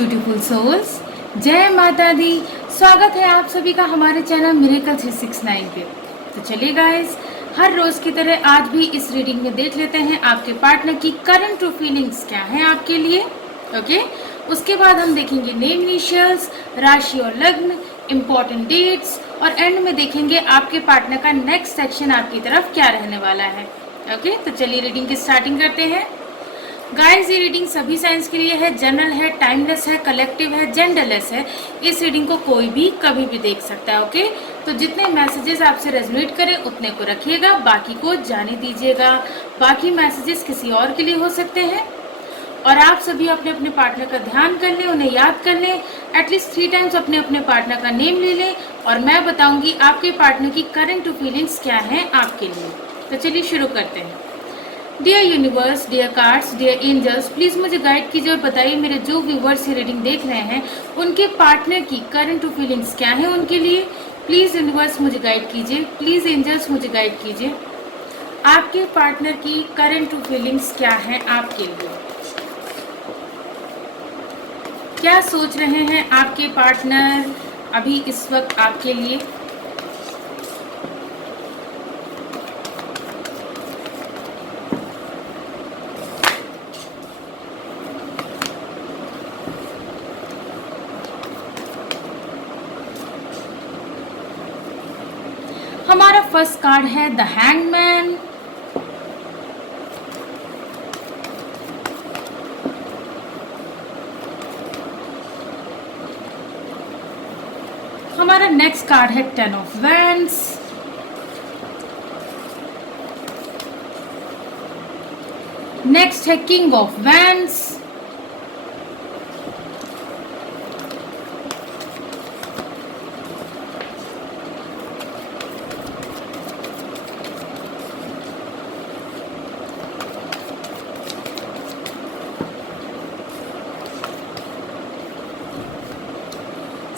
Beautiful souls, जय माता दी। स्वागत है आप सभी का हमारे चैनल मिरेकल 369 पे। तो चलिए गाइस, हर रोज़ की तरह आज भी इस रीडिंग में देख लेते हैं आपके पार्टनर की करंट ट्रू फीलिंग्स क्या है आपके लिए। ओके, उसके बाद हम देखेंगे नेम इनिशियल्स, राशि और लग्न, इम्पॉर्टेंट डेट्स और एंड में देखेंगे आपके पार्टनर का नेक्स्ट सेक्शन आपकी तरफ क्या रहने वाला है। ओके, तो चलिए रीडिंग की स्टार्टिंग करते हैं। गाइस, ये रीडिंग सभी साइंस के लिए है, जनरल है, टाइमलेस है, कलेक्टिव है, जेंडरलेस है। इस रीडिंग को कोई भी कभी भी देख सकता है। ओके, तो जितने मैसेजेस आपसे रेजोनेट करें उतने को रखिएगा, बाकी को जाने दीजिएगा। बाकी मैसेजेस किसी और के लिए हो सकते हैं और आप सभी अपने अपने पार्टनर का ध्यान कर लें, उन्हें याद कर लें, एटलीस्ट 3 टाइम्स अपने अपने पार्टनर का नेम ले लें और मैं बताऊंगी आपके पार्टनर की करंट फीलिंग्स क्या हैं आपके लिए। तो चलिए शुरू करते हैं। Dear universe, dear cards, dear angels, please मुझे गाइड कीजिए और बताइए मेरे जो व्यूवर्स ये रीडिंग देख रहे हैं उनके पार्टनर की करंट फीलिंग्स क्या है उनके लिए। प्लीज़ यूनिवर्स मुझे गाइड कीजिए, प्लीज़ एंजल्स मुझे गाइड कीजिए, आपके पार्टनर की करंट फीलिंग्स क्या है आपके लिए। क्या सोच रहे हैं आपके पार्टनर अभी इस वक्त आपके लिए। हमारा फर्स्ट कार्ड है द हैंगमैन। हमारा नेक्स्ट कार्ड है 10 ऑफ वैंड्स। नेक्स्ट है king of wands.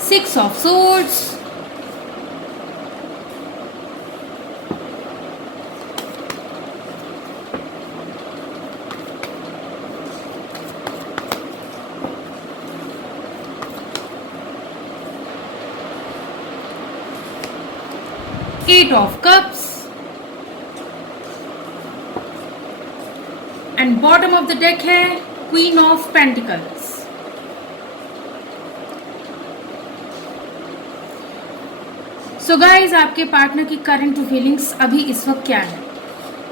Six of Swords, Eight of Cups, and bottom of the deck है Queen of Pentacles। So guys, आपके पार्टनर की करंट फीलिंग्स अभी इस वक्त क्या है।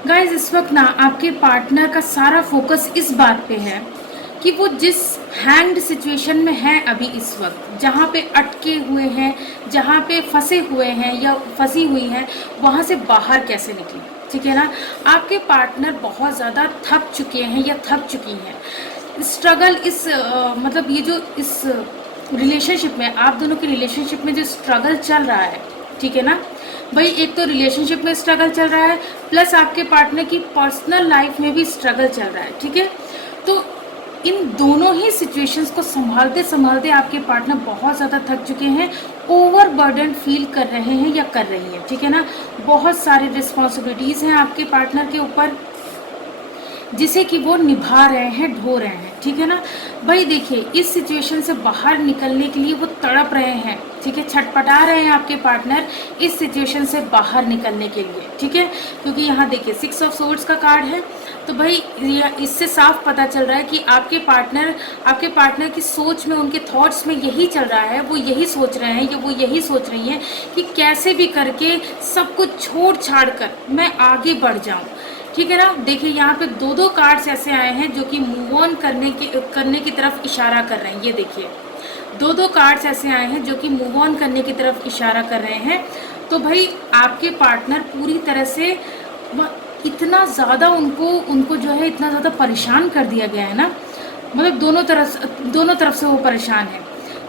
गाइज, इस वक्त ना आपके पार्टनर का सारा फोकस इस बात पे है कि वो जिस हैंग्ड सिचुएशन में है अभी इस वक्त, जहाँ पे अटके हुए हैं, जहाँ पे फंसे हुए हैं या फंसी हुई हैं, वहाँ से बाहर कैसे निकले। ठीक है ना, आपके पार्टनर बहुत ज़्यादा थक चुके हैं या थक चुकी हैं। स्ट्रगल मतलब ये जो इस रिलेशनशिप में, आप दोनों के रिलेशनशिप में जो स्ट्रगल चल रहा है, ठीक है ना भाई, एक तो रिलेशनशिप में स्ट्रगल चल रहा है प्लस आपके पार्टनर की पर्सनल लाइफ में भी स्ट्रगल चल रहा है। ठीक है, तो इन दोनों ही सिचुएशंस को संभालते संभालते आपके पार्टनर बहुत ज़्यादा थक चुके हैं, ओवरबर्डन फील कर रहे हैं या कर रही हैं। ठीक है ना, बहुत सारी रिस्पॉन्सिबिलिटीज़ हैं आपके पार्टनर के ऊपर जिसे कि वो निभा रहे हैं, ढो रहे हैं। ठीक है ना भाई, देखिए इस सिचुएशन से बाहर निकलने के लिए वो तड़प रहे हैं। ठीक है, छटपटा रहे हैं आपके पार्टनर इस सिचुएशन से बाहर निकलने के लिए। ठीक है, क्योंकि यहाँ देखिए 6 ऑफ सोर्ड्स का कार्ड है, तो भाई इससे साफ पता चल रहा है कि आपके पार्टनर की सोच में, उनके थॉट्स में यही चल रहा है, वो यही सोच रहे हैं या वो यही सोच रही हैं कि कैसे भी करके सब कुछ छोड़ छाड़ कर मैं आगे बढ़ जाऊँ। ठीक है ना, देखिए यहाँ पे 2 कार्ड्स ऐसे आए हैं जो कि मूव ऑन करने की तरफ इशारा कर रहे हैं। ये देखिए 2 कार्ड्स ऐसे आए हैं जो कि मूव ऑन करने की तरफ इशारा कर रहे हैं। तो भाई आपके पार्टनर पूरी तरह से इतना ज़्यादा उनको जो है इतना ज़्यादा परेशान कर दिया गया है ना, मतलब दोनों तरफ से वो परेशान है।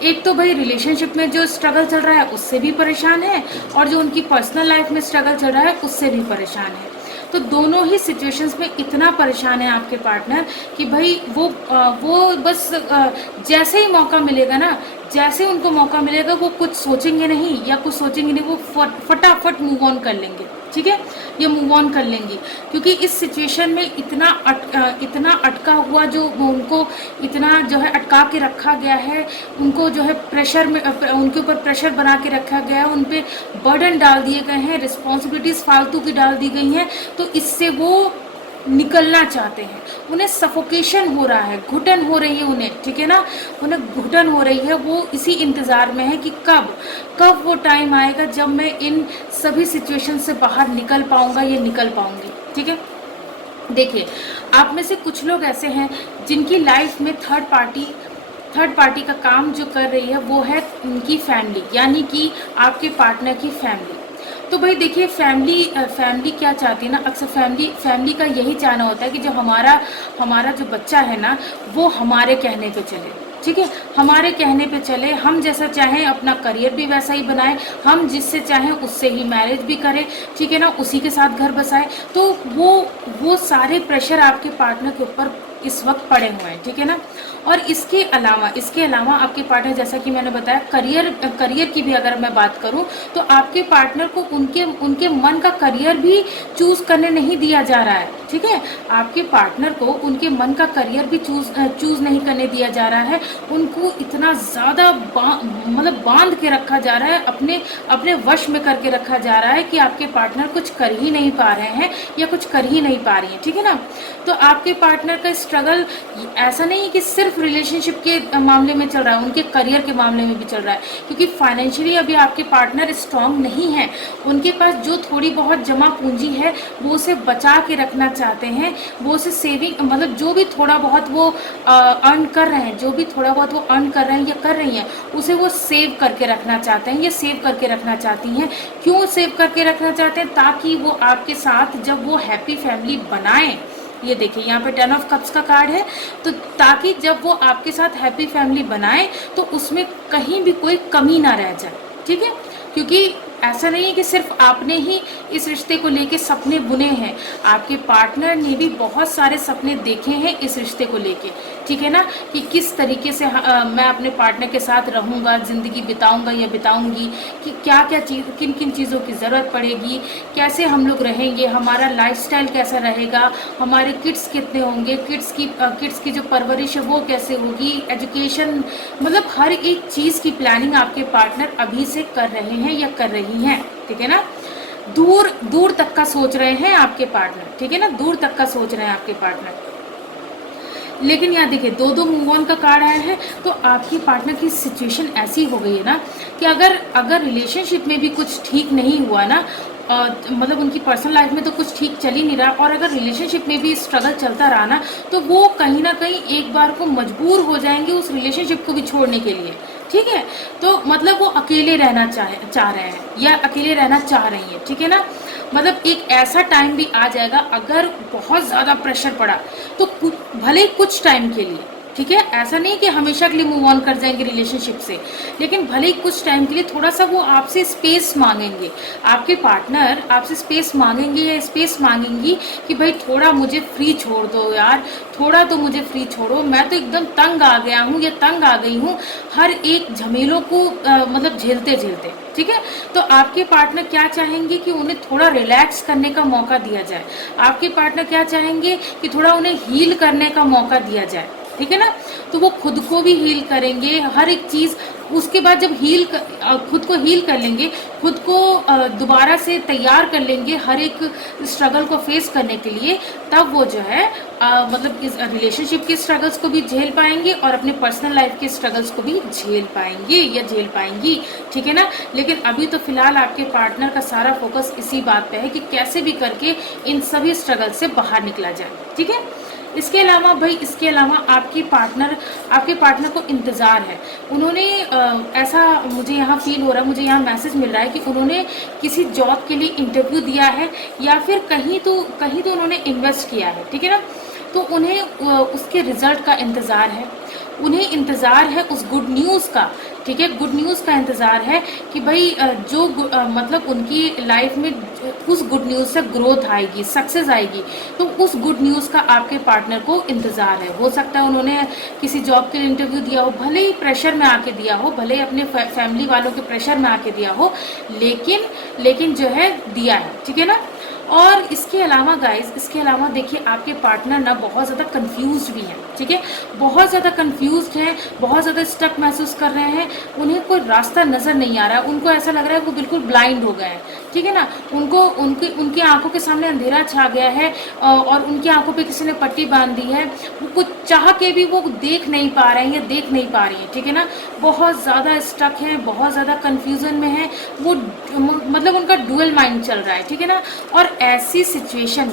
एक तो भाई रिलेशनशिप में जो स्ट्रगल चल रहा है उससे भी परेशान है और जो उनकी पर्सनल लाइफ में स्ट्रगल चल रहा है उससे भी परेशान है। तो दोनों ही सिचुएशंस में इतना परेशान है आपके पार्टनर कि भाई वो बस जैसे ही मौका मिलेगा ना, जैसे उनको मौका मिलेगा वो कुछ सोचेंगे नहीं या कुछ सोचेंगे नहीं, वो फटाफट मूव ऑन कर लेंगे, ठीक है, ये मूव ऑन कर लेंगी। क्योंकि इस सिचुएशन में इतना अटका हुआ, जो उनको इतना जो है अटका के रखा गया है, उनको जो है प्रेशर में, उनके ऊपर प्रेशर बना के रखा गया है, उन पे बर्डन डाल दिए गए हैं, रिस्पॉन्सिबिलिटीज़ फालतू की डाल दी गई हैं, तो इससे वो निकलना चाहते हैं। उन्हें सफोकेशन हो रहा है, घुटन हो रही है उन्हें, ठीक है ना, उन्हें घुटन हो रही है। वो इसी इंतज़ार में है कि कब वो टाइम आएगा जब मैं इन सभी सिचुएशन से बाहर निकल पाऊंगा या निकल पाऊंगी, ठीक है। देखिए, आप में से कुछ लोग ऐसे हैं जिनकी लाइफ में थर्ड पार्टी का काम जो कर रही है वो है उनकी फैमिली, यानी कि आपके पार्टनर की फैमिली। तो भाई देखिए, फैमिली क्या चाहती है ना, अक्सर फैमिली का यही चाहना होता है कि जो हमारा जो बच्चा है ना, वो हमारे कहने पे चले, ठीक है, हमारे कहने पे चले, हम जैसा चाहें अपना करियर भी वैसा ही बनाए, हम जिससे चाहें उससे ही मैरिज भी करें, ठीक है ना, उसी के साथ घर बसाए। तो वो सारे प्रेशर आपके पार्टनर के ऊपर इस वक्त पड़े हुए हैं, ठीक है ना। और इसके अलावा आपके पार्टनर, जैसा कि मैंने बताया, करियर की भी अगर मैं बात करूं, तो आपके पार्टनर को उनके मन का करियर भी चूज़ करने नहीं दिया जा रहा है, ठीक है। आपके पार्टनर को उनके मन का करियर भी चूज़ नहीं करने दिया जा रहा है। उनको इतना ज़्यादा मतलब बांध के रखा जा रहा है, अपने वश में करके रखा जा रहा है कि आपके पार्टनर कुछ कर ही नहीं पा रहे हैं या कुछ कर ही नहीं पा रही हैं, ठीक है ना। तो आपके पार्टनर का स्ट्रगल ऐसा नहीं कि सिर्फ रिलेशनशिप के मामले में चल रहा है, उनके करियर के मामले में भी चल रहा है। क्योंकि फाइनेंशियली अभी आपके पार्टनर स्ट्रांग नहीं है, उनके पास जो थोड़ी बहुत जमा पूंजी है वो उसे बचा के रखना चाहते हैं, वो उसे सेविंग, मतलब जो भी थोड़ा बहुत वो अर्न कर रहे हैं, जो भी थोड़ा बहुत वो अर्न कर रहे हैं या कर रही हैं, उसे वो सेव करके रखना चाहते हैं या सेव करके रखना चाहती हैं। क्यों सेव करके रखना चाहते हैं? ताकि वो आपके साथ जब वो हैप्पी फैमिली बनाएं, ये देखिए यहाँ पे 10 ऑफ कप्स का कार्ड है, तो ताकि जब वो आपके साथ हैप्पी फैमिली बनाए तो उसमें कहीं भी कोई कमी ना रह जाए, ठीक है। क्योंकि ऐसा नहीं है कि सिर्फ आपने ही इस रिश्ते को लेके सपने बुने हैं, आपके पार्टनर ने भी बहुत सारे सपने देखे हैं इस रिश्ते को लेके, ठीक है ना, कि किस तरीके से मैं अपने पार्टनर के साथ रहूँगा, ज़िंदगी बिताऊँगा या बिताऊँगी, कि क्या क्या चीज़, किन किन चीज़ों की ज़रूरत पड़ेगी, कैसे हम लोग रहेंगे, हमारा लाइफस्टाइल कैसा रहेगा, हमारे किड्स कितने होंगे, किड्स की जो परवरिश है वो कैसे होगी, एजुकेशन, मतलब हर एक चीज़ की प्लानिंग आपके पार्टनर अभी से कर रहे हैं या कर रही हैं, ठीक है ना। दूर तक का सोच रहे हैं आपके पार्टनर, ठीक है ना, दूर तक का सोच रहे हैं आपके पार्टनर। लेकिन यहाँ देखिए, दो मूव ऑन का कार्ड आया है, तो आपकी पार्टनर की सिचुएशन ऐसी हो गई है ना कि अगर रिलेशनशिप में भी कुछ ठीक नहीं हुआ ना, मतलब उनकी पर्सनल लाइफ में तो कुछ ठीक चल ही नहीं रहा, और अगर रिलेशनशिप में भी स्ट्रगल चलता रहा ना, तो वो कहीं ना कहीं एक बार को मजबूर हो जाएंगे उस रिलेशनशिप को भी छोड़ने के लिए, ठीक है। तो मतलब वो अकेले रहना चाह रहे हैं या अकेले रहना चाह रही है, ठीक है ना। मतलब एक ऐसा टाइम भी आ जाएगा, अगर बहुत ज़्यादा प्रेशर पड़ा तो भले ही कुछ टाइम के लिए, ठीक है, ऐसा नहीं कि हमेशा के लिए मूव ऑन कर जाएंगे रिलेशनशिप से, लेकिन भले ही कुछ टाइम के लिए थोड़ा सा वो आपसे स्पेस मांगेंगे, आपके पार्टनर आपसे स्पेस मांगेंगे या स्पेस मांगेंगी कि भाई थोड़ा मुझे फ्री छोड़ दो यार, थोड़ा तो मुझे फ्री छोड़ो, मैं तो एकदम तंग आ गया हूँ या तंग आ गई हूँ हर एक झमेलों को मतलब झेलते झेलते, ठीक है। तो आपके पार्टनर क्या चाहेंगे कि उन्हें थोड़ा रिलैक्स करने का मौका दिया जाए, आपके पार्टनर क्या चाहेंगे कि थोड़ा उन्हें हील करने का मौका दिया जाए, ठीक है ना। तो वो खुद को भी हील करेंगे, हर एक चीज़, उसके बाद जब खुद को हील कर लेंगे, खुद को दोबारा से तैयार कर लेंगे हर एक स्ट्रगल को फेस करने के लिए, तब वो जो है मतलब इस रिलेशनशिप के स्ट्रगल्स को भी झेल पाएंगे और अपने पर्सनल लाइफ के स्ट्रगल्स को भी झेल पाएंगे या झेल पाएंगी, ठीक है ना। लेकिन अभी तो फिलहाल आपके पार्टनर का सारा फोकस इसी बात पे है कि कैसे भी करके इन सभी स्ट्रगल से बाहर निकला जाए, ठीक है। इसके अलावा आपके पार्टनर को इंतज़ार है, उन्होंने ऐसा मुझे यहाँ फील हो रहा है, मुझे यहाँ मैसेज मिल रहा है कि उन्होंने किसी जॉब के लिए इंटरव्यू दिया है या फिर कहीं तो उन्होंने इन्वेस्ट किया है, ठीक है ना। तो उन्हें उसके रिज़ल्ट का इंतज़ार है, उन्हें इंतज़ार है उस गुड न्यूज़ का, ठीक है, गुड न्यूज़ का इंतज़ार है कि भाई मतलब उनकी लाइफ में उस गुड न्यूज़ से ग्रोथ आएगी, सक्सेस आएगी, तो उस गुड न्यूज़ का आपके पार्टनर को इंतज़ार है। हो सकता है उन्होंने किसी जॉब के लिए इंटरव्यू दिया हो, भले ही प्रेशर में आके दिया हो, भले ही अपने फैमिली वालों के प्रेशर में आके दिया हो, लेकिन जो है दिया है, ठीक है ना। और इसके अलावा गाइस, इसके अलावा देखिए आपके पार्टनर ना बहुत ज़्यादा कंफ्यूज्ड भी हैं, ठीक है, बहुत ज़्यादा कंफ्यूज्ड हैं, बहुत ज़्यादा स्टक महसूस कर रहे हैं, उन्हें कोई रास्ता नज़र नहीं आ रहा है, उनको ऐसा लग रहा है वो बिल्कुल ब्लाइंड हो गए हैं, ठीक है ना। उनको उनकी आंखों के सामने अंधेरा छा गया है और उनकी आंखों पे किसी ने पट्टी बांध दी है, वो कुछ चाह के भी वो देख नहीं पा रहे हैं या देख नहीं पा रही हैं, ठीक है ना। बहुत ज़्यादा स्टक हैं, बहुत ज़्यादा कन्फ्यूज़न में है वो, मतलब उनका डुअल माइंड चल रहा है, ठीक है ना। और ऐसी सिचुएशन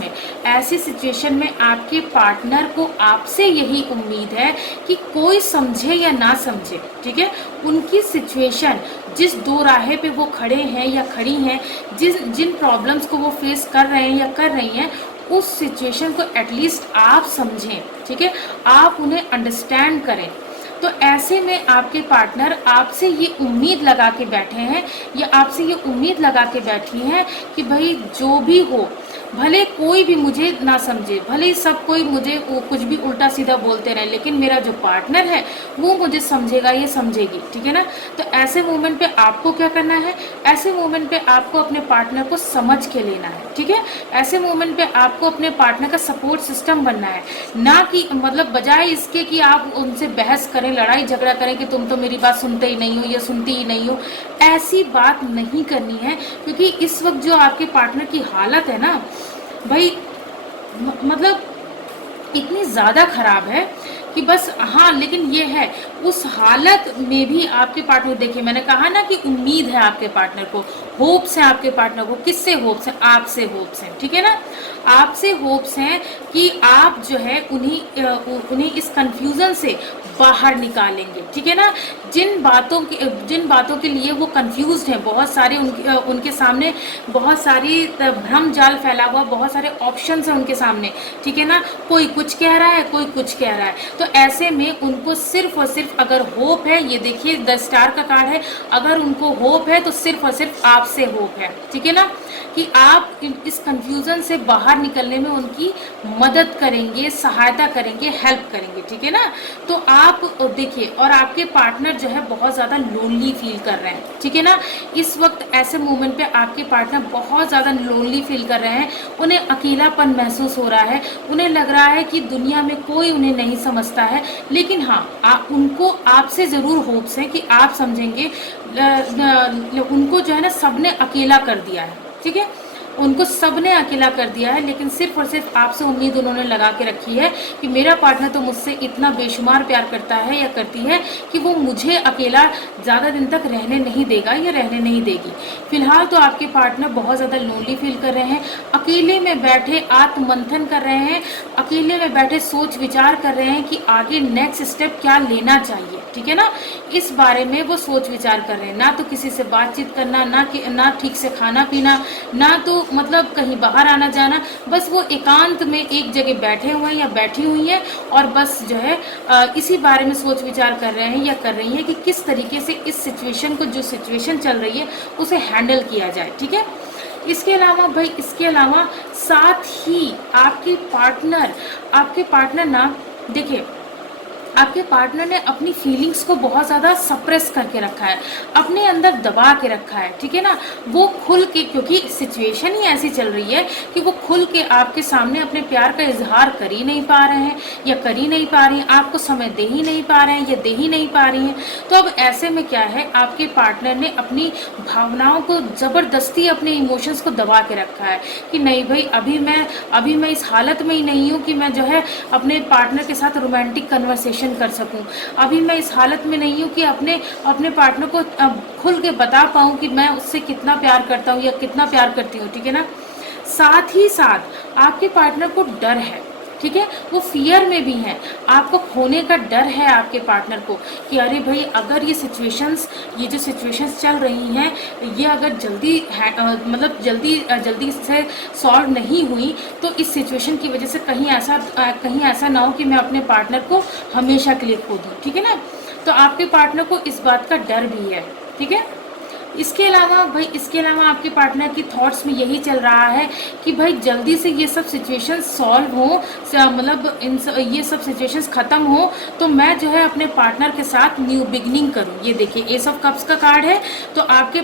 में आपके पार्टनर को आपसे यही उम्मीद है कि कोई समझे या ना समझे, ठीक है, उनकी सिचुएशन, जिस दो राहे पे वो खड़े हैं या खड़ी हैं, जिन प्रॉब्लम्स को वो फेस कर रहे हैं या कर रही हैं, उस सिचुएशन को एटलीस्ट आप समझें, ठीक है, आप उन्हें अंडरस्टैंड करें। तो ऐसे में आपके पार्टनर आपसे ये उम्मीद लगा के बैठे हैं या आपसे ये उम्मीद लगा के बैठी हैं कि भाई जो भी हो, भले कोई भी मुझे ना समझे, भले ही सब कोई मुझे कुछ भी उल्टा सीधा बोलते रहे, लेकिन मेरा जो पार्टनर है वो मुझे समझेगा, ये समझेगी, ठीक है ना। तो ऐसे मोमेंट पे आपको क्या करना है, ऐसे मोमेंट पे आपको अपने पार्टनर को समझ के लेना है, ठीक है। ऐसे मोमेंट पे आपको अपने पार्टनर का सपोर्ट सिस्टम बनना है, ना कि मतलब बजाय इसके कि आप उनसे बहस करें, लड़ाई झगड़ा करें कि तुम तो मेरी बात सुनते ही नहीं हो या सुनती ही नहीं हो, ऐसी बात नहीं करनी है। क्योंकि इस वक्त जो आपके पार्टनर की हालत है ना भाई, मतलब इतनी ज़्यादा ख़राब है कि बस, हाँ, लेकिन ये है उस हालत में भी आपके पार्टनर, देखिए मैंने कहा ना कि उम्मीद है आपके पार्टनर को, होप्स हैं आपके पार्टनर को। किससे होप्स हैं? आपसे होप्स हैं, ठीक है ना। आपसे होप्स हैं कि आप जो है उन्हें इस कंफ्यूजन से बाहर निकालेंगे, ठीक है ना। जिन बातों के लिए वो कंफ्यूज्ड हैं, बहुत सारे उनके सामने बहुत सारी भ्रम जाल फैला हुआ, बहुत सारे ऑप्शंस हैं उनके सामने, ठीक है ना। कोई कुछ कह रहा है, कोई कुछ कह रहा है, तो ऐसे में उनको सिर्फ और सिर्फ अगर होप है, ये देखिए 10 स्टार का कार्ड है, अगर उनको होप है तो सिर्फ और सिर्फ आपसे होप है, ठीक है ना, कि आप इस कंफ्यूजन से बाहर निकलने में उनकी मदद करेंगे, सहायता करेंगे, हेल्प करेंगे, ठीक है ना। तो आप देखिए, और आपके पार्टनर जो है बहुत ज़्यादा लोनली फील कर रहे हैं, ठीक है ना। इस वक्त ऐसे मोमेंट पे आपके पार्टनर बहुत ज़्यादा लोनली फील कर रहे हैं, उन्हें अकेलापन महसूस हो रहा है, उन्हें लग रहा है कि दुनिया में कोई उन्हें नहीं समझता है। लेकिन हाँ, उनको आपसे ज़रूर होप्स है कि आप समझेंगे। उनको जो है ना सबने अकेला कर दिया है, ठीक है, उनको सबने अकेला कर दिया है, लेकिन सिर्फ और सिर्फ आपसे उम्मीद उन्होंने लगा के रखी है कि मेरा पार्टनर तो मुझसे इतना बेशुमार प्यार करता है या करती है कि वो मुझे अकेला ज़्यादा दिन तक रहने नहीं देगा या रहने नहीं देगी। फिलहाल तो आपके पार्टनर बहुत ज़्यादा लोनली फील कर रहे हैं, अकेले में बैठे आत्ममंथन कर रहे हैं, अकेले में बैठे सोच विचार कर रहे हैं कि आगे नेक्स्ट स्टेप क्या लेना चाहिए, ठीक है ना। इस बारे में वो सोच विचार कर रहे हैं, ना तो किसी से बातचीत करना, ना ठीक से खाना पीना, ना तो मतलब कहीं बाहर आना जाना, बस वो एकांत में एक जगह बैठे हुए हैं या बैठी हुई हैं और बस जो है इसी बारे में सोच विचार कर रहे हैं या कर रही हैं कि किस तरीके से इस सिचुएशन को, जो सिचुएशन चल रही है उसे हैंडल किया जाए, ठीक है। इसके अलावा साथ ही आपके पार्टनर ना, देखिए आपके पार्टनर ने अपनी फीलिंग्स को बहुत ज़्यादा सप्रेस करके रखा है, अपने अंदर दबा के रखा है, ठीक है ना। वो खुल के, क्योंकि सिचुएशन ही ऐसी चल रही है कि वो खुल के आपके सामने अपने प्यार का इजहार कर ही नहीं पा रहे हैं या कर ही नहीं पा रही हैं, आपको समय दे ही नहीं पा रहे हैं या दे ही नहीं पा रही हैं। तो अब ऐसे में क्या है, आपके पार्टनर ने अपनी भावनाओं को ज़बरदस्ती, अपने इमोशंस को दबा के रखा है कि नहीं भाई, अभी मैं इस हालत में ही नहीं हूँ कि मैं जो है अपने पार्टनर के साथ रोमांटिक कन्वर्सेशन कर सकूं। अभी मैं इस हालत में नहीं हूं कि अपने पार्टनर को खुल के बता पाऊं कि मैं उससे कितना प्यार करता हूं या कितना प्यार करती हूं, ठीक है ना। साथ ही साथ आपके पार्टनर को डर है, ठीक है, वो फियर में भी हैं, आपको खोने का डर है आपके पार्टनर को कि अरे भाई अगर ये जो सिचुएशंस चल रही हैं ये अगर मतलब जल्दी से सॉल्व नहीं हुई तो इस सिचुएशन की वजह से कहीं ऐसा ना हो कि मैं अपने पार्टनर को हमेशा के लिए खो दूँ, ठीक है ना। तो आपके पार्टनर को इस बात का डर भी है, ठीक है। इसके अलावा आपके पार्टनर की थॉट्स में यही चल रहा है कि भाई जल्दी से ये सब सिचुएशन सॉल्व हो, मतलब ये सब सिचुएशंस ख़त्म हो तो मैं जो है अपने पार्टनर के साथ न्यू बिगनिंग करूं। ये देखिए एस ऑफ कप्स का कार्ड है। तो आपके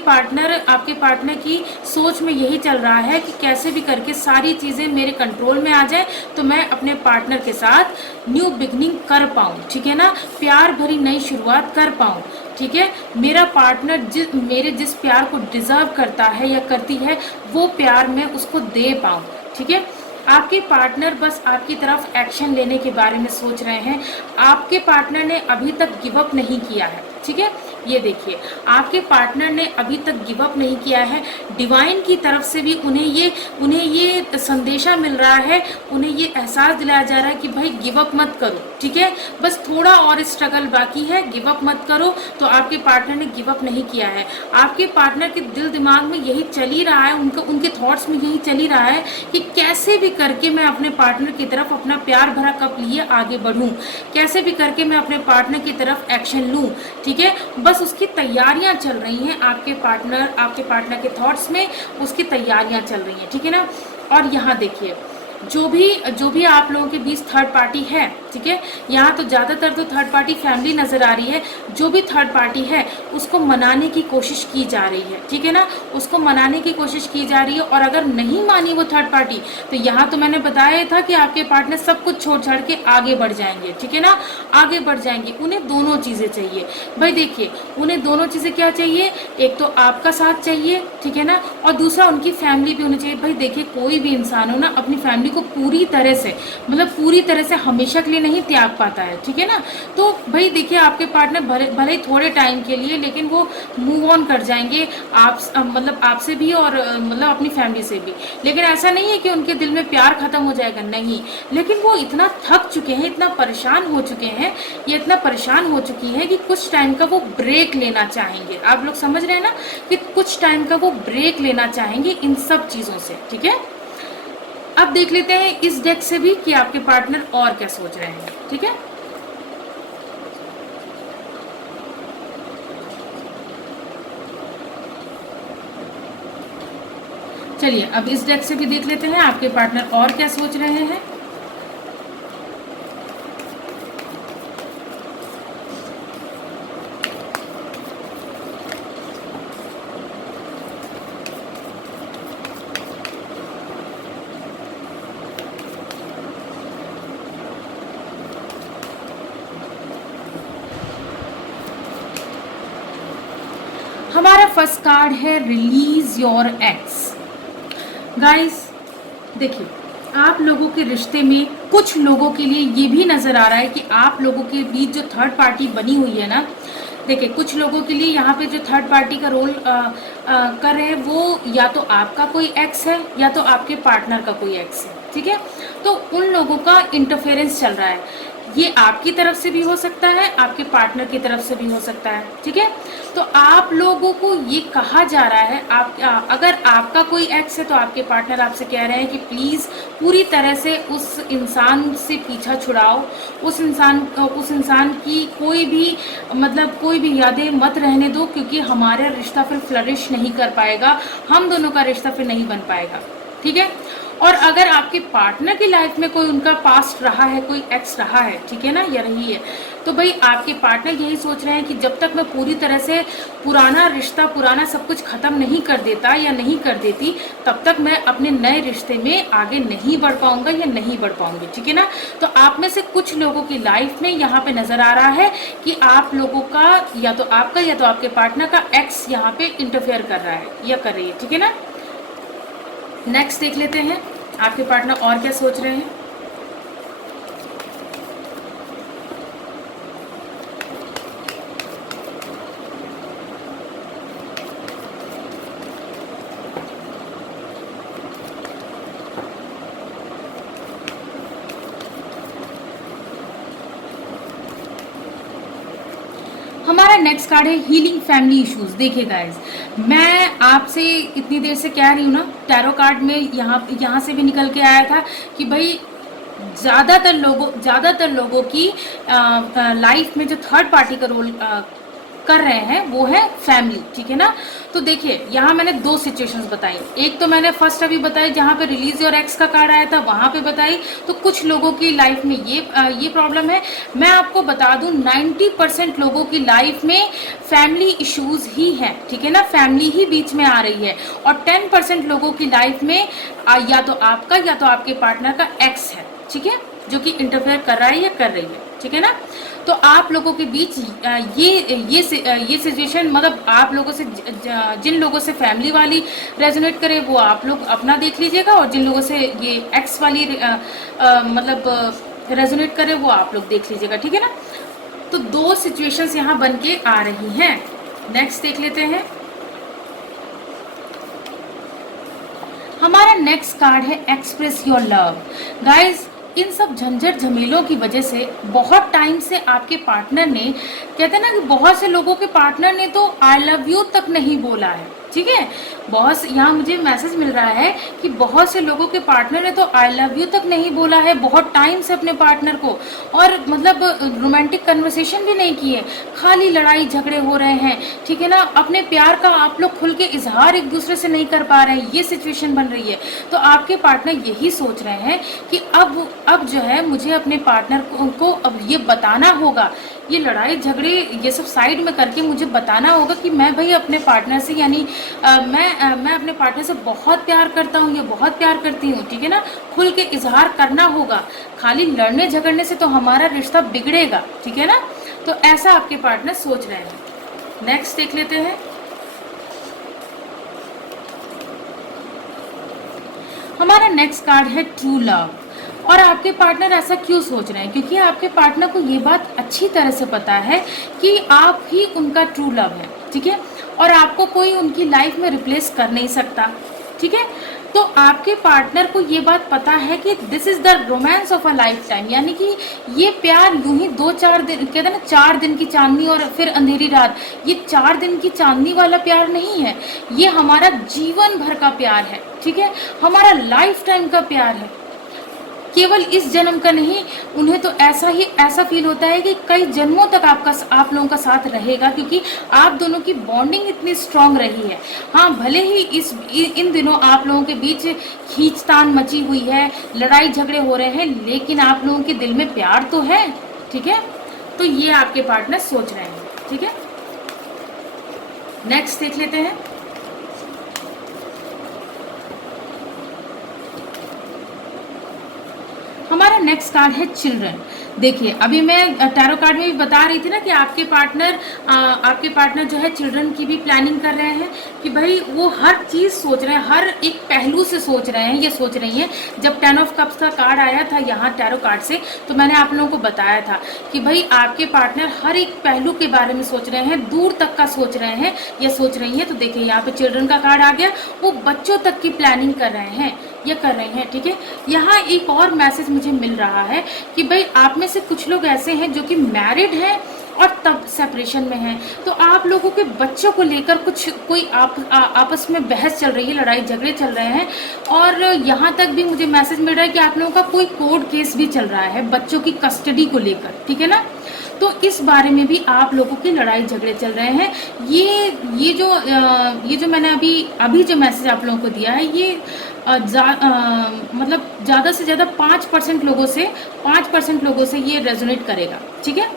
पार्टनर की सोच में यही चल रहा है कि कैसे भी करके सारी चीज़ें मेरे कंट्रोल में आ जाए तो मैं अपने पार्टनर के साथ न्यू बिगनिंग कर पाऊँ, ठीक है ना, प्यार भरी नई शुरुआत कर पाऊँ, ठीक है। मेरा पार्टनर मेरे जिस प्यार को डिज़र्व करता है या करती है वो प्यार मैं उसको दे पाऊँ, ठीक है। आपके पार्टनर बस आपकी तरफ एक्शन लेने के बारे में सोच रहे हैं। आपके पार्टनर ने अभी तक गिव अप नहीं किया है, ठीक है। ये देखिए आपके पार्टनर ने अभी तक गिव अप नहीं किया है। डिवाइन की तरफ से भी उन्हें ये संदेशा मिल रहा है, उन्हें ये एहसास दिलाया जा रहा है कि भाई गिव अप मत करो, ठीक है, बस थोड़ा और स्ट्रगल बाकी है, गिव अप मत करो। तो आपके पार्टनर ने गिव अप नहीं किया है। आपके पार्टनर के दिल दिमाग में यही चल ही रहा है, उनके थॉट्स में यही चल ही रहा है कि कैसे भी करके मैं अपने पार्टनर की तरफ अपना प्यार भरा कप लिए आगे बढ़ूं, कैसे भी करके मैं अपने पार्टनर की तरफ एक्शन लूं, ठीक है। बस उसकी तैयारियां चल रही हैं आपके पार्टनर के थॉट्स में, उसकी तैयारियां चल रही हैं, ठीक है ना। और यहाँ देखिए जो भी आप लोगों के बीच थर्ड पार्टी है, ठीक है, यहाँ तो ज़्यादातर तो थर्ड पार्टी फैमिली नज़र आ रही है। जो भी थर्ड पार्टी है उसको मनाने की कोशिश की जा रही है, ठीक है ना, उसको मनाने की कोशिश की जा रही है। और अगर नहीं मानी वो थर्ड पार्टी तो यहाँ तो मैंने बताया था कि आपके पार्टनर सब कुछ छोड़ छाड़ के आगे बढ़ जाएंगे, ठीक है ना, आगे बढ़ जाएंगे। उन्हें दोनों चीज़ें चाहिए भाई, देखिए उन्हें दोनों चीज़ें क्या चाहिए, एक तो आपका साथ चाहिए, ठीक है ना, और दूसरा उनकी फैमिली भी होनी चाहिए। भाई देखिए कोई भी इंसान हो ना अपनी फैमिली को पूरी तरह से हमेशा के लिए नहीं त्याग पाता है, ठीक है ना। तो भाई देखिए आपके पार्टनर भले ही थोड़े टाइम के लिए लेकिन वो मूव ऑन कर जाएंगे आपसे भी और मतलब अपनी फैमिली से भी। लेकिन ऐसा नहीं है कि उनके दिल में प्यार खत्म हो जाएगा, नहीं, लेकिन वो इतना थक चुके हैं, इतना परेशान हो चुके हैं, ये इतना परेशान हो चुकी है कि कुछ टाइम का वो ब्रेक लेना चाहेंगे। आप लोग समझ रहे हैं ना कि कुछ टाइम का वो ब्रेक लेना चाहेंगे इन सब चीज़ों से, ठीक है। अब देख लेते हैं इस डेक से भी कि आपके पार्टनर और क्या सोच रहे हैं, ठीक है। चलिए अब इस डेक से भी देख लेते हैं आपके पार्टनर और क्या सोच रहे हैं। हमारा फर्स्ट कार्ड है रिलीज योर एक्स। गाइस देखिए आप लोगों के रिश्ते में कुछ लोगों के लिए ये भी नज़र आ रहा है कि आप लोगों के बीच जो थर्ड पार्टी बनी हुई है ना, देखिए कुछ लोगों के लिए यहाँ पे जो थर्ड पार्टी का रोल कर रहे हैं वो या तो आपका कोई एक्स है या तो आपके पार्टनर का कोई एक्स है, ठीक है। तो उन लोगों का इंटरफेरेंस चल रहा है, ये आपकी तरफ से भी हो सकता है, आपके पार्टनर की तरफ से भी हो सकता है, ठीक है। तो आप लोगों को ये कहा जा रहा है अगर आपका कोई एक्स है तो आपके पार्टनर आपसे कह रहे हैं कि प्लीज़ पूरी तरह से उस इंसान से पीछा छुड़ाओ, उस इंसान की कोई भी यादें मत रहने दो, क्योंकि हमारा रिश्ता फिर फ्लरिश नहीं कर पाएगा, हम दोनों का रिश्ता फिर नहीं बन पाएगा, ठीक है। और अगर आपके पार्टनर की लाइफ में कोई उनका पास्ट रहा है, कोई एक्स रहा है, ठीक है ना, या रही है, तो भाई आपके पार्टनर यही सोच रहे हैं कि जब तक मैं पूरी तरह से पुराना रिश्ता, पुराना सब कुछ ख़त्म नहीं कर देता या नहीं कर देती, तब तक मैं अपने नए रिश्ते में आगे नहीं बढ़ पाऊंगा या नहीं बढ़ पाऊंगी, ठीक है ना। तो आप में से कुछ लोगों की लाइफ में यहाँ पे नज़र आ रहा है कि आप लोगों का या तो आपके पार्टनर का एक्स यहाँ पे इंटरफेयर कर रहा है या कर रही है, ठीक है ना। नेक्स्ट देख लेते हैं आपके पार्टनर और क्या सोच रहे हैं। हमारा नेक्स्ट कार्ड है हीलिंग फैमिली इश्यूज। देखिए गाइस, मैं आपसे इतनी देर से कह रही हूँ ना, टैरो कार्ड में यहाँ से भी निकल के आया था कि भाई ज़्यादातर लोगों की लाइफ में जो थर्ड पार्टी का रोल कर रहे हैं वो है फैमिली, ठीक है ना। तो देखिए यहाँ मैंने दो सिचुएशंस बताई। एक तो मैंने फर्स्ट अभी बताई जहाँ पे रिलीज योर एक्स का कार्ड आया था, वहाँ पे बताई। तो कुछ लोगों की लाइफ में ये प्रॉब्लम है। मैं आपको बता दूँ 90% लोगों की लाइफ में फैमिली इश्यूज ही है, ठीक है ना, फैमिली ही बीच में आ रही है। और 10% लोगों की लाइफ में या तो आपका या तो आपके पार्टनर का एक्स है, ठीक है, जो कि इंटरफेयर कर रहा है या कर रही है, ठीक है ना। तो आप लोगों के बीच ये सिचुएशन, मतलब आप लोगों से जिन लोगों से फैमिली वाली रेजोनेट करे वो आप लोग अपना देख लीजिएगा, और जिन लोगों से ये एक्स वाली मतलब रेजोनेट करे वो आप लोग देख लीजिएगा, ठीक है ना। तो दो सिचुएशंस यहाँ बन के आ रही हैं। नेक्स्ट देख लेते हैं। हमारा नेक्स्ट कार्ड है एक्सप्रेस योर लव। गाइज, इन सब झंझट झमेलों की वजह से बहुत टाइम से आपके पार्टनर ने, कहते हैं ना कि बहुत से लोगों के पार्टनर ने तो आई लव यू तक नहीं बोला है, ठीक है। बहुत यहाँ मुझे मैसेज मिल रहा है कि बहुत से लोगों के पार्टनर ने तो आई लव यू तक नहीं बोला है बहुत टाइम से अपने पार्टनर को, और मतलब रोमांटिक कन्वर्सेशन भी नहीं किए, खाली लड़ाई झगड़े हो रहे हैं, ठीक है ना। अपने प्यार का आप लोग खुल के इजहार एक दूसरे से नहीं कर पा रहे हैं, ये सिचुएशन बन रही है। तो आपके पार्टनर यही सोच रहे हैं कि अब जो है मुझे अपने पार्टनर को अब ये बताना होगा, ये लड़ाई झगड़े ये सब साइड में करके मुझे बताना होगा कि मैं भाई अपने पार्टनर से, यानी मैं अपने पार्टनर से बहुत प्यार करता हूँ, ये बहुत प्यार करती हूँ, ठीक है ना। खुल के इजहार करना होगा, खाली लड़ने झगड़ने से तो हमारा रिश्ता बिगड़ेगा, ठीक है ना। तो ऐसा आपके पार्टनर सोच रहे हैं। नेक्स्ट देख लेते हैं। हमारा नेक्स्ट कार्ड है ट्रू लव। और आपके पार्टनर ऐसा क्यों सोच रहे हैं? क्योंकि आपके पार्टनर को ये बात अच्छी तरह से पता है कि आप ही उनका ट्रू लव है, ठीक है, और आपको कोई उनकी लाइफ में रिप्लेस कर नहीं सकता, ठीक है। तो आपके पार्टनर को ये बात पता है कि this is the romance of a life time, यानी कि ये प्यार यूं ही 2-4 दिन, कहते हैं ना 4 दिन की चांदनी और फिर अंधेरी रात, ये 4 दिन की चांदनी वाला प्यार नहीं है, ये हमारा जीवन भर का प्यार है, ठीक है, हमारा लाइफ टाइम का प्यार है, केवल इस जन्म का नहीं। उन्हें तो ऐसा फील होता है कि कई जन्मों तक आप लोगों का साथ रहेगा, क्योंकि आप दोनों की बॉन्डिंग इतनी स्ट्रांग रही है। हाँ, भले ही इन दिनों आप लोगों के बीच खींचतान मची हुई है, लड़ाई झगड़े हो रहे हैं, लेकिन आप लोगों के दिल में प्यार तो है, ठीक है। तो ये आपके पार्टनर सोच रहे हैं, ठीक है। नेक्स्ट देख लेते हैं। हमारा नेक्स्ट कार्ड है चिल्ड्रन। देखिए, अभी मैं टैरो कार्ड में भी बता रही थी ना कि आपके पार्टनर जो है चिल्ड्रन की भी प्लानिंग कर रहे हैं, कि भाई वो हर चीज़ सोच रहे हैं, हर एक पहलू से सोच रहे हैं, ये सोच रही हैं। जब 10 ऑफ कप्स का कार्ड आया था यहाँ टैरो कार्ड से, तो मैंने आप लोगों को बताया था कि भाई आपके पार्टनर हर एक पहलू के बारे में सोच रहे हैं, दूर तक का सोच रहे हैं या सोच रही हैं। तो देखिए यहाँ पे चिल्ड्रन का कार्ड आ गया, वो बच्चों तक की प्लानिंग कर रहे हैं या कर रही हैं, ठीक है। यहाँ एक और मैसेज मुझे मिल रहा है कि भाई आप में से कुछ लोग ऐसे हैं जो कि मैरिड हैं और तब सेपरेशन में हैं, तो आप लोगों के बच्चों को लेकर कोई आपस में बहस चल रही है, लड़ाई झगड़े चल रहे हैं, और यहाँ तक भी मुझे मैसेज मिल रहा है कि आप लोगों का कोई कोर्ट केस भी चल रहा है बच्चों की कस्टडी को लेकर, ठीक है ना। तो इस बारे में भी आप लोगों की लड़ाई झगड़े चल रहे हैं। ये जो मैंने अभी जो मैसेज आप लोगों को दिया है, ये मतलब ज़्यादा से ज़्यादा 5% लोगों से ये रेजोनेट करेगा, ठीक है।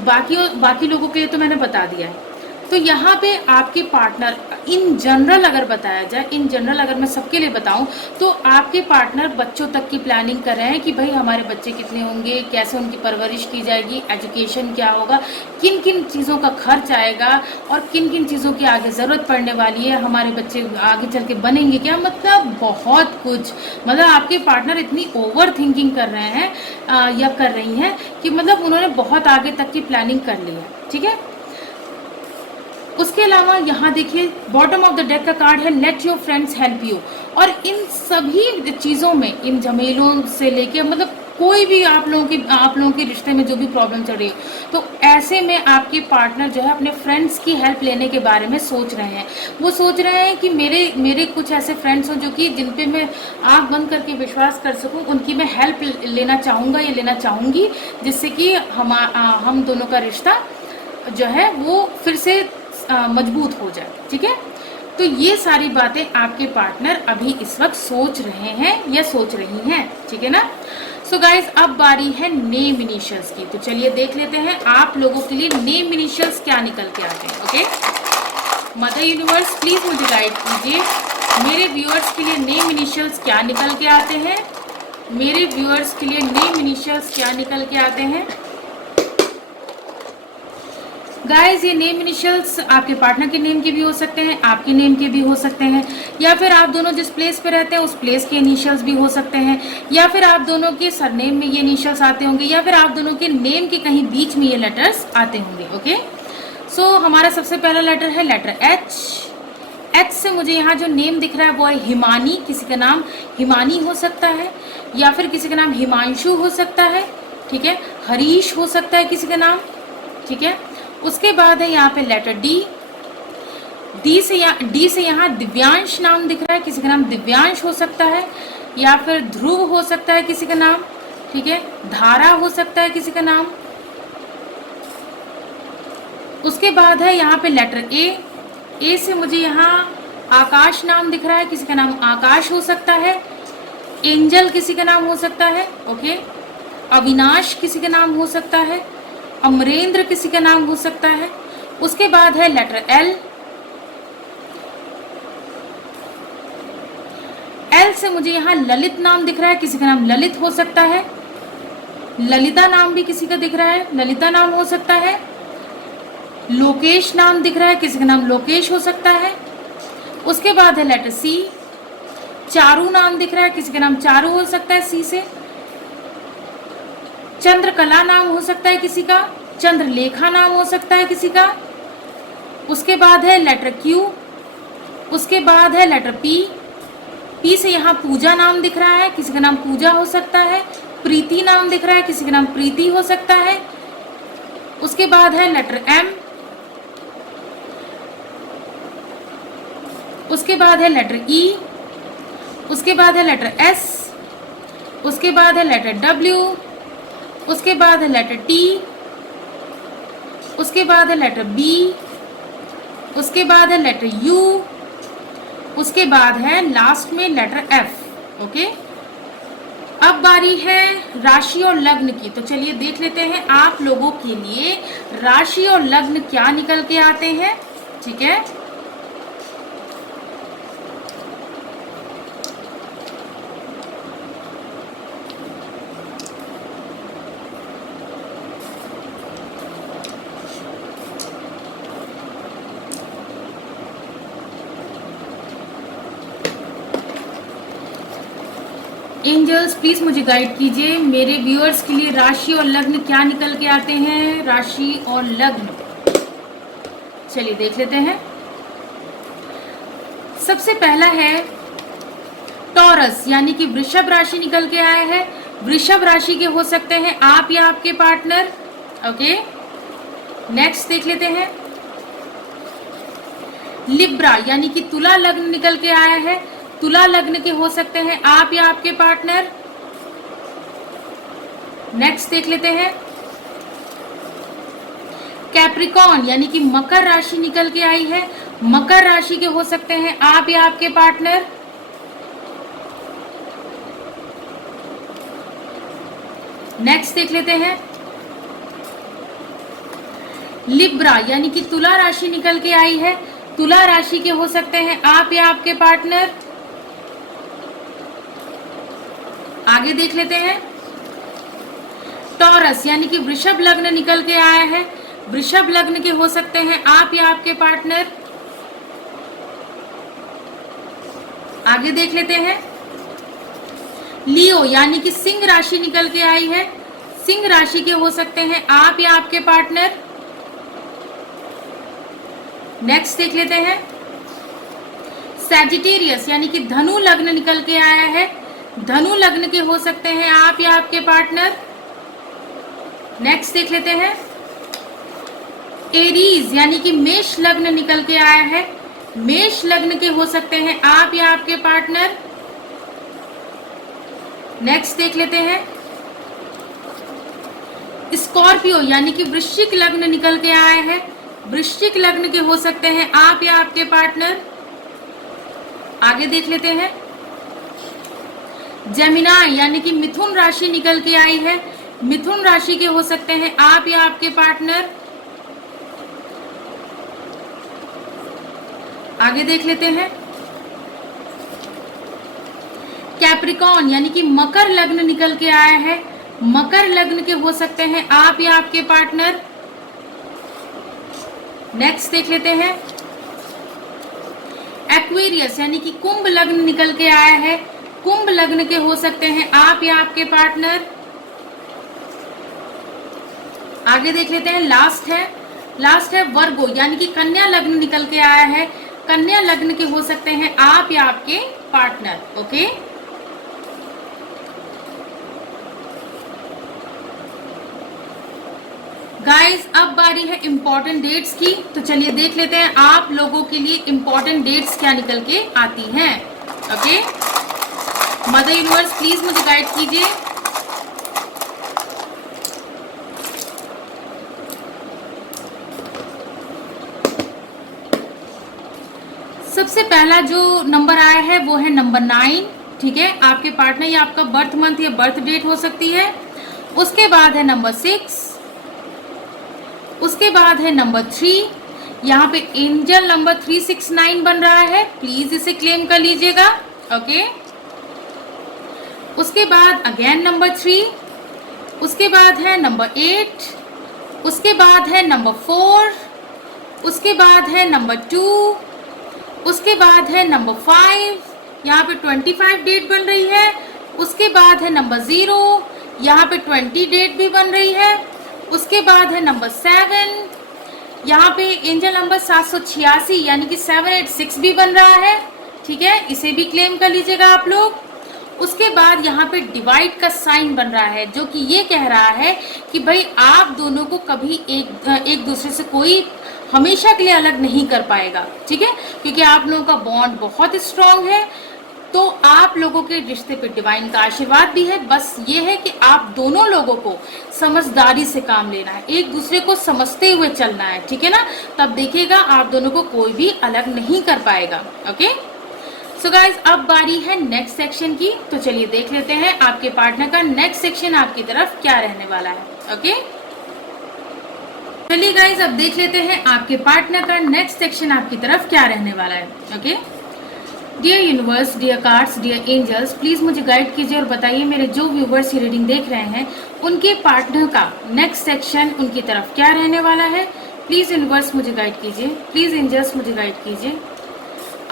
बाकी लोगों के लिए तो मैंने बता दिया है। तो यहाँ पे आपके पार्टनर इन जनरल अगर बताया जाए, इन जनरल अगर मैं सबके लिए बताऊं, तो आपके पार्टनर बच्चों तक की प्लानिंग कर रहे हैं कि भाई हमारे बच्चे कितने होंगे, कैसे उनकी परवरिश की जाएगी, एजुकेशन क्या होगा, किन किन चीज़ों का खर्च आएगा और किन किन चीज़ों की आगे ज़रूरत पड़ने वाली है, हमारे बच्चे आगे चल के बनेंगे क्या, मतलब बहुत कुछ। मतलब आपके पार्टनर इतनी ओवर थिंकिंग कर रहे हैं या कर रही हैं कि मतलब उन्होंने बहुत आगे तक की प्लानिंग कर ली है, ठीक है। उसके अलावा यहाँ देखिए बॉटम ऑफ द डेक का कार्ड है let your friends help you. और इन सभी चीज़ों में, इन झमेलों से लेके मतलब कोई भी आप लोगों के रिश्ते में जो भी प्रॉब्लम चल रही हो, तो ऐसे में आपके पार्टनर जो है अपने फ्रेंड्स की हेल्प लेने के बारे में सोच रहे हैं। वो सोच रहे हैं कि मेरे कुछ ऐसे फ्रेंड्स हों जो कि जिन पे मैं आँख बंद करके विश्वास कर सकूं, उनकी मैं हेल्प लेना चाहूँगा या लेना चाहूँगी, जिससे कि हम दोनों का रिश्ता जो है वो फिर से मजबूत हो जाए। ठीक है, तो ये सारी बातें आपके पार्टनर अभी इस वक्त सोच रहे हैं या सोच रही हैं। ठीक है ना। सो गाइज, अब बारी है नेम इनिशियल्स की। तो चलिए देख लेते हैं आप लोगों के लिए नेम इनिशियल्स क्या निकल के आते हैं। ओके, मदर यूनिवर्स प्लीज मुझे गाइड कीजिए, मेरे व्यूअर्स के लिए नेम इनिशियल्स क्या निकल के आते हैं। मेरे व्यूअर्स के लिए नेम इनिशियल्स क्या निकल के आते हैं। गाइज, ये नेम इनिशियल्स आपके पार्टनर के नेम के भी हो सकते हैं, आपके नेम के भी हो सकते हैं, या फिर आप दोनों जिस प्लेस पे रहते हैं उस प्लेस के इनिशियल्स भी हो सकते हैं, या फिर आप दोनों के सरनेम में ये इनिशियल्स आते होंगे, या फिर आप दोनों के नेम के कहीं बीच में ये लेटर्स आते होंगे। ओके, सो हमारा सबसे पहला लेटर है लेटर एच। एच से मुझे यहाँ जो नेम दिख रहा है वो है हिमानी। किसी का नाम हिमानी हो सकता है, या फिर किसी का नाम हिमांशु हो सकता है। ठीक है, हरीश हो सकता है किसी का नाम। ठीक है, उसके बाद है यहाँ पे लेटर डी। डी से यहाँ दिव्यांश नाम दिख रहा है, किसी का नाम दिव्यांश हो सकता है, या फिर ध्रुव हो सकता है किसी का नाम। ठीक है, धारा हो सकता है किसी का नाम। उसके बाद है यहाँ पे लेटर ए। ए से मुझे यहाँ आकाश नाम दिख रहा है, किसी का नाम आकाश हो सकता है। एंजल किसी का नाम हो सकता है। ओके, अविनाश किसी का नाम हो सकता है। अमरेंद्र किसी का नाम हो सकता है। उसके बाद है लेटर एल। एल से मुझे यहाँ ललित नाम दिख रहा है, किसी का नाम ललित हो सकता है। ललिता नाम भी किसी का दिख रहा है, ललिता नाम हो सकता है। लोकेश नाम दिख रहा है, किसी का नाम लोकेश हो सकता है। उसके बाद है लेटर सी। चारू नाम दिख रहा है, किसी का नाम चारू हो सकता है सी से। चंद्रकला नाम हो सकता है किसी का, चंद्रलेखा नाम हो सकता है किसी का। उसके बाद है लेटर क्यू। उसके बाद है लेटर पी। पी से यहाँ पूजा नाम दिख रहा है, किसी का नाम पूजा हो सकता है। प्रीति नाम दिख रहा है, किसी का नाम प्रीति हो सकता है। उसके बाद है लेटर एम। उसके बाद है लेटर ई। उसके बाद है लेटर एस। उसके बाद है लेटर डब्ल्यू। उसके बाद है लेटर टी। उसके बाद है लेटर बी। उसके बाद है लेटर यू। उसके बाद है लास्ट में लेटर एफ। ओके, अब बारी है राशि और लग्न की। तो चलिए देख लेते हैं आप लोगों के लिए राशि और लग्न क्या निकल के आते हैं। ठीक है, एंजल्स प्लीज मुझे गाइड कीजिए, मेरे व्यूअर्स के लिए राशि और लग्न क्या निकल के आते हैं। राशि और लग्न चलिए देख लेते हैं। सबसे पहला है टॉरस, यानी कि वृषभ राशि निकल के आया है। वृषभ राशि के हो सकते हैं आप या आपके पार्टनर। ओके, नेक्स्ट देख लेते हैं। लिब्रा, यानी कि तुला लग्न निकल के आया है। तुला लग्न के हो सकते हैं आप या आपके पार्टनर। नेक्स्ट देख लेते हैं। कैप्रिकॉर्न, यानी कि मकर राशि निकल के आई है। मकर राशि के हो सकते हैं आप या आपके पार्टनर। नेक्स्ट देख लेते हैं। लिब्रा, यानी कि तुला राशि निकल के आई है। तुला राशि के हो सकते हैं आप या आपके पार्टनर। आगे देख लेते हैं। टॉरस, यानी कि वृषभ लग्न निकल के आया है। वृषभ लग्न के हो सकते हैं आप या आपके पार्टनर। आगे देख लेते हैं। लियो, यानी कि सिंह राशि निकल के आई है। सिंह राशि के हो सकते हैं आप या आपके पार्टनर। नेक्स्ट देख लेते हैं। सैजिटेरियस, यानी कि धनु लग्न निकल के आया है। धनु लग्न के हो सकते हैं आप या आपके पार्टनर। नेक्स्ट देख लेते हैं, एरीज यानी कि मेष लग्न निकल के आया है, मेष लग्न के हो सकते हैं आप या आपके पार्टनर। नेक्स्ट देख लेते हैं, स्कॉर्पियो यानी कि वृश्चिक लग्न निकल के आया है, वृश्चिक लग्न के हो सकते हैं आप या आपके पार्टनर। आगे देख लेते हैं, जेमिनाई यानी कि मिथुन राशि निकल के आई है, मिथुन राशि के हो सकते हैं आप या आपके पार्टनर। आगे देख लेते हैं, कैप्रिकॉन यानी कि मकर लग्न निकल के आया है, मकर लग्न के हो सकते हैं आप या आपके पार्टनर। नेक्स्ट देख लेते हैं, एक्वेरियस यानी कि कुंभ लग्न निकल के आया है, कुंभ लग्न के हो सकते हैं आप या आपके पार्टनर। आगे देख लेते हैं, लास्ट है वर्गो यानी कि कन्या लग्न निकल के आया है, कन्या लग्न के हो सकते हैं आप या आपके पार्टनर। ओके, गाइस अब बारी है इंपॉर्टेंट डेट्स की, तो चलिए देख लेते हैं आप लोगों के लिए इंपॉर्टेंट डेट्स क्या निकल के आती हैं। ओके, मदर यूनिवर्स प्लीज मुझे गाइड कीजिए। सबसे पहला जो नंबर आया है वो है नंबर 9, ठीक है, आपके पार्टनर या आपका बर्थ मंथ या बर्थ डेट हो सकती है। उसके बाद है नंबर 6, उसके बाद है नंबर 3, यहाँ पे एंजल नंबर 369 बन रहा है, प्लीज इसे क्लेम कर लीजिएगा। ओके, उसके बाद अगेन नंबर 3, उसके बाद है नंबर 8, उसके बाद है नंबर 4, उसके बाद है नंबर 2, उसके बाद है नंबर 5, यहाँ पे 25 डेट बन रही है। उसके बाद है नंबर 0, यहाँ पे 20 डेट भी बन रही है। उसके बाद है नंबर 7, यहाँ पे एंजल नंबर 786 यानी कि 786 भी बन रहा है, ठीक है, इसे भी क्लेम कर लीजिएगा आप लोग। उसके बाद यहाँ पे डिवाइड का साइन बन रहा है, जो कि ये कह रहा है कि भाई आप दोनों को कभी एक दूसरे से कोई हमेशा के लिए अलग नहीं कर पाएगा, ठीक है, क्योंकि आप लोगों का बॉन्ड बहुत स्ट्रांग है। तो आप लोगों के रिश्ते पे डिवाइन का आशीर्वाद भी है। बस ये है कि आप दोनों लोगों को समझदारी से काम लेना है, एक दूसरे को समझते हुए चलना है, ठीक है ना, तब देखिएगा आप दोनों को कोई भी अलग नहीं कर पाएगा। ओके, सो गाइज अब बारी है नेक्स्ट सेक्शन की, तो चलिए देख लेते हैं आपके पार्टनर का नेक्स्ट सेक्शन आपकी तरफ क्या रहने वाला है। ओके, चलिए गाइज अब देख लेते हैं आपके पार्टनर का नेक्स्ट सेक्शन आपकी तरफ क्या रहने वाला है। Okay, dear universe, dear cards, dear angels, please मुझे गाइड कीजिए और बताइए मेरे जो व्यूवर्स ये रीडिंग देख रहे हैं उनके पार्टनर का नेक्स्ट सेक्शन उनकी तरफ क्या रहने वाला है। प्लीज़ यूनिवर्स मुझे गाइड कीजिए, प्लीज़ एंजल्स मुझे गाइड कीजिए,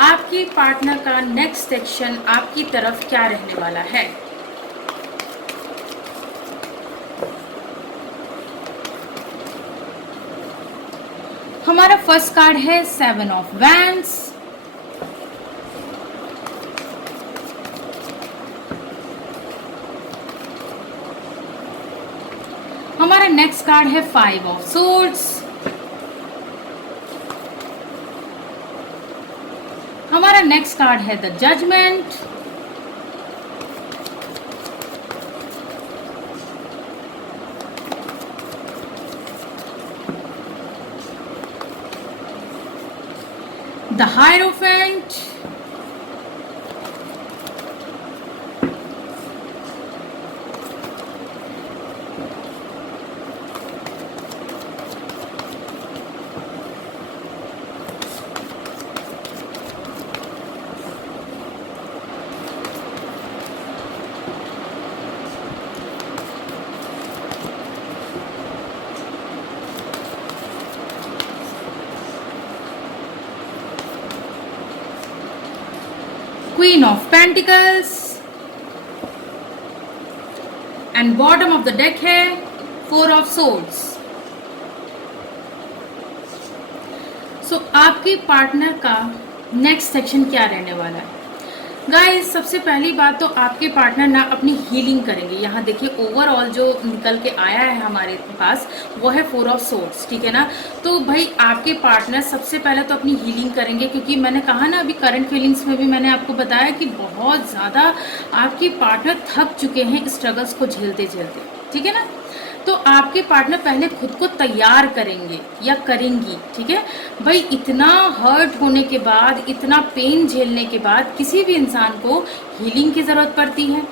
आपके पार्टनर का नेक्स्ट सेक्शन आपकी तरफ क्या रहने वाला है। हमारा फर्स्ट कार्ड है 7 ऑफ वैंड्स, हमारा नेक्स्ट कार्ड है 5 ऑफ सोर्ड्स, हमारा नेक्स्ट कार्ड है the judgement, the hierophant, Queen of Pentacles, and bottom of the deck है 4 of Swords। सो आपके पार्टनर का नेक्स्ट सेक्शन क्या रहने वाला है। गाइस सबसे पहली बात तो आपके पार्टनर ना अपनी हीलिंग करेंगे। यहाँ देखिए ओवरऑल जो निकल के आया है हमारे पास वो है 4 ऑफ सोर्ड्स, ठीक है ना। तो भाई आपके पार्टनर सबसे पहले तो अपनी हीलिंग करेंगे, क्योंकि मैंने कहा ना अभी करंट फीलिंग्स में भी मैंने आपको बताया कि बहुत ज़्यादा आपके पार्टनर थक चुके हैं स्ट्रगल्स को झेलते झेलते, ठीक है ना। तो आपके पार्टनर पहले खुद को तैयार करेंगे या करेंगी, ठीक है भाई। इतना हर्ट होने के बाद, इतना पेन झेलने के बाद किसी भी इंसान को हीलिंग की ज़रूरत पड़ती है।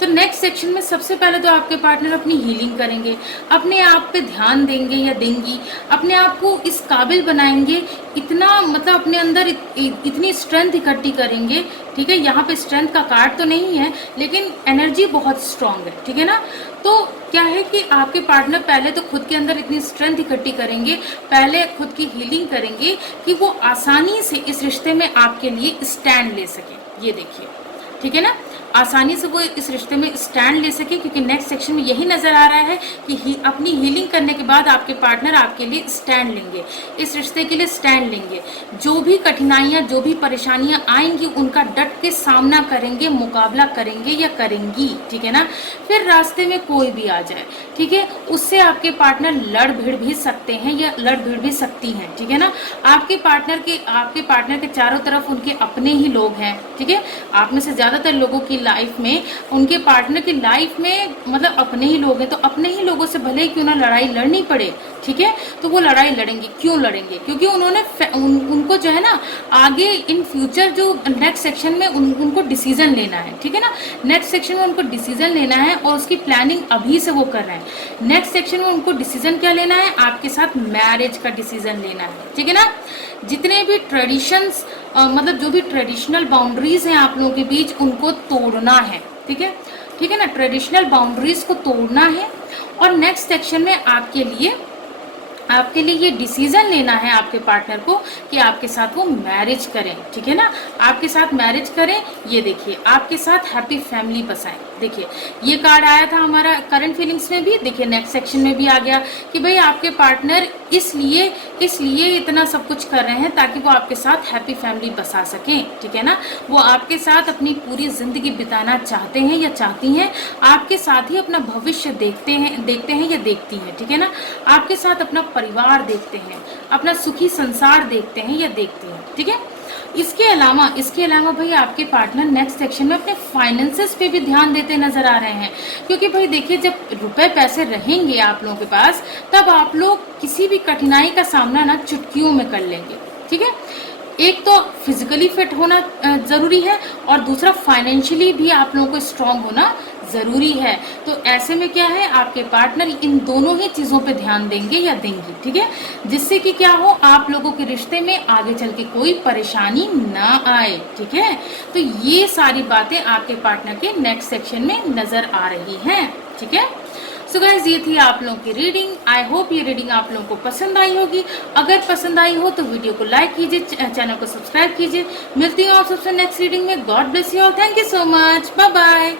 तो नेक्स्ट सेक्शन में सबसे पहले तो आपके पार्टनर अपनी हीलिंग करेंगे, अपने आप पे ध्यान देंगे या देंगी, अपने आप को इस काबिल बनाएंगे, इतना मतलब अपने अंदर इतनी स्ट्रेंथ इकट्ठी करेंगे, ठीक है। यहाँ पे स्ट्रेंथ का कार्ड तो नहीं है लेकिन एनर्जी बहुत स्ट्रांग है, ठीक है ना। तो क्या है कि आपके पार्टनर पहले तो खुद के अंदर इतनी स्ट्रेंथ इकट्ठी करेंगे, पहले खुद की हीलिंग करेंगे कि वो आसानी से इस रिश्ते में आपके लिए स्टैंड ले सके। ये देखिए, ठीक है ना, आसानी से वो इस रिश्ते में स्टैंड ले सके, क्योंकि नेक्स्ट सेक्शन में यही नज़र आ रहा है कि अपनी हीलिंग करने के बाद आपके पार्टनर आपके लिए स्टैंड लेंगे, इस रिश्ते के लिए स्टैंड लेंगे। जो भी कठिनाइयाँ, जो भी परेशानियाँ आएंगी उनका डट के सामना करेंगे, मुकाबला करेंगे या करेंगी, ठीक है ना। फिर रास्ते में कोई भी आ जाए, ठीक है, उससे आपके पार्टनर लड़ भिड़ भी सकते हैं या लड़ भिड़ भी सकती हैं, ठीक है ना। आपके पार्टनर के चारों तरफ उनके अपने ही लोग हैं, ठीक है। आप में से ज़्यादातर लोगों की लाइफ में, उनके पार्टनर की लाइफ में मतलब अपने ही लोग हैं, तो अपने ही लोगों से भले क्यों ना लड़ाई लड़नी पड़े, ठीक है, तो वो लड़ाई लड़ेंगे। क्यों लड़ेंगे? क्योंकि उन्होंने उनको जो है ना आगे इन फ्यूचर जो नेक्स्ट सेक्शन में उनको डिसीजन लेना है, ठीक है ना। नेक्स्ट सेक्शन में उनको डिसीजन लेना है और उसकी प्लानिंग अभी से वो कर रहे हैं। नेक्स्ट सेक्शन में उनको डिसीजन क्या लेना है? आपके साथ मैरिज का डिसीजन लेना है, ठीक है ना। जितने भी ट्रेडिशंस मतलब जो भी ट्रेडिशनल बाउंड्रीज हैं आप लोगों के बीच उनको तोड़ना है, ठीक है, ठीक है ना। ट्रेडिशनल बाउंड्रीज को तोड़ना है और नेक्स्ट सेक्शन में आपके लिए ये डिसीजन लेना है आपके पार्टनर को कि आपके साथ वो मैरिज करें, ठीक है ना, आपके साथ मैरिज करें। ये देखिए आपके साथ हैप्पी फैमिली बसाएं। देखिए ये कार्ड आया था हमारा करंट फीलिंग्स में भी, देखिए नेक्स्ट सेक्शन में भी आ गया कि भाई आपके पार्टनर इसलिए इतना सब कुछ कर रहे हैं ताकि वो आपके साथ हैप्पी फैमिली बसा सकें, ठीक है ना। वो आपके साथ अपनी पूरी ज़िंदगी बिताना चाहते हैं या चाहती हैं, आपके साथ ही अपना भविष्य देखते हैं या देखती हैं, ठीक है ना। आपके साथ अपना परिवार देखते हैं, अपना सुखी संसार देखते हैं या देखती हैं, ठीक है। इसके अलावा भाई आपके पार्टनर नेक्स्ट सेक्शन में अपने फाइनेंसेस पे भी ध्यान देते नजर आ रहे हैं, क्योंकि भाई देखिए जब रुपए पैसे रहेंगे आप लोगों के पास तब आप लोग किसी भी कठिनाई का सामना ना चुटकियों में कर लेंगे, ठीक है। एक तो फिजिकली फिट होना ज़रूरी है और दूसरा फाइनेंशियली भी आप लोगों को स्ट्रांग होना ज़रूरी है। तो ऐसे में क्या है आपके पार्टनर इन दोनों ही चीज़ों पे ध्यान देंगे या देंगी, ठीक है, जिससे कि क्या हो आप लोगों के रिश्ते में आगे चल के कोई परेशानी ना आए, ठीक है। तो ये सारी बातें आपके पार्टनर के नेक्स्ट सेक्शन में नज़र आ रही हैं, ठीक है। सो गाइज ये थी आप लोगों की रीडिंग। आई होप ये रीडिंग आप लोगों को पसंद आई होगी। अगर पसंद आई हो तो वीडियो को लाइक कीजिए, चैनल को सब्सक्राइब कीजिए। मिलती हूँ आप सबसे नेक्स्ट रीडिंग में। God bless you all. Thank you so much. Bye bye.